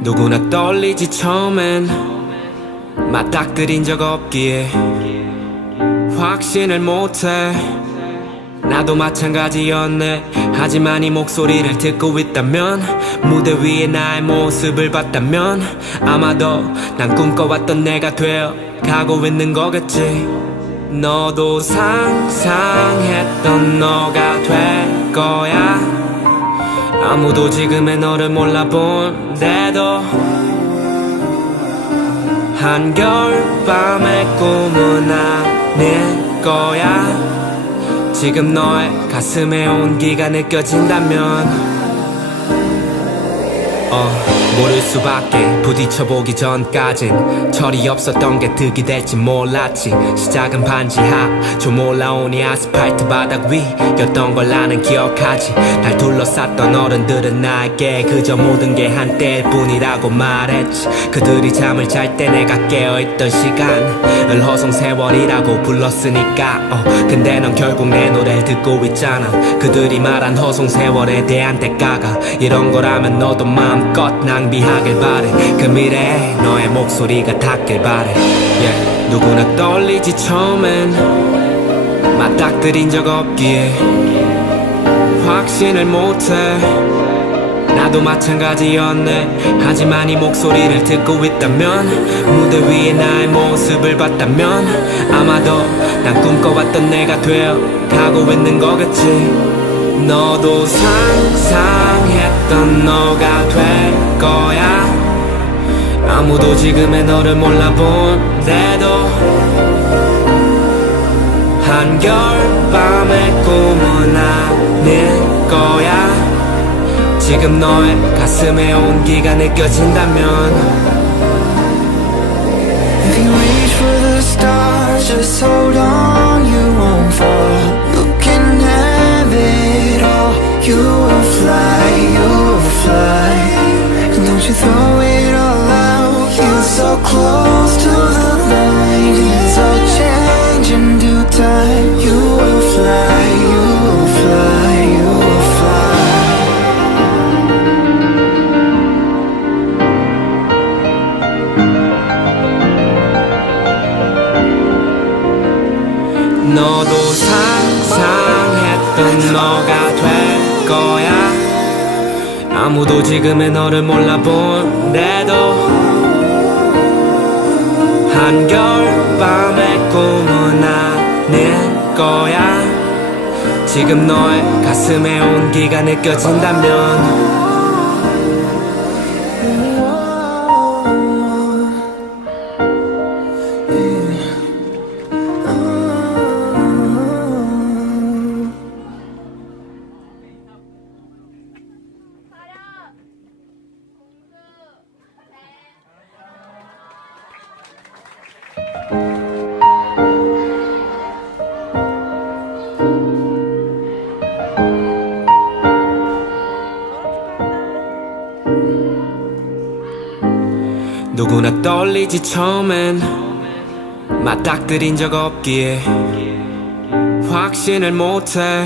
누구나 떨리지 처음엔 맞닥뜨린 적 없기에 확신을 못해 나도 마찬가지였네 하지만 이 목소리를 듣고 있다면 무대 위에 나의 모습을 봤다면 아마도 난 꿈꿔왔던 내가 되어 가고 있는 거겠지. 너도 상상했던 너가 될 거야. 아무도 지금의 너를 몰라본데도 한겨울밤의 꿈은 아닐 거야 지금 너의 가슴에 온기가 느껴진다면 어, 모를 수밖에 부딪혀보기 전까진 철이 없었던 게 득이 될지 몰랐지. 시작은 반지하 좀 올라오니 아스팔트 바닥 위였던 걸 나는 기억하지. 날 둘러쌌던 어른들은 나에게 그저 모든 게 한때일 뿐이라고 말했지. 그들이 잠을 잘 때 내가 깨어있던 시간을 허송 세월이라고 불렀으니까. 어, 근데 넌 결국 내 노래를 듣고 있잖아. 그들이 말한 허송 세월에 대한 대가가 이런 거라면 너도 마음껏 낭비하길 바래. 그 미래에 너의 목소리가 닿길 바래. Yeah. 누구나 떨리지 처음엔 맞닥뜨린 적 없기에 확신을 못해. 나도 마찬가지였네. 하지만 이 목소리를 듣고 있다면 무대 위에 나의 모습을 봤다면 아마도 난 꿈꿔왔던 내가 되어 가고 있는 거겠지 너도 상상했던 너가 될 거야. 아무도 지금의 너를 몰라본데도 한겨울밤의 꿈은 아닐 거야. 지금 너의 가슴에 온기가 느껴진다면 If you reach for the stars, 너도 상상했던 너가 될 거야. 아무도 지금의 너를 몰라본데도 한겨울밤의 꿈은 아닐 거야. 지금 너의 가슴에 온기가 느껴진다면 누구나 떨리지 처음엔 맞닥뜨린 적 없기에 확신을 못해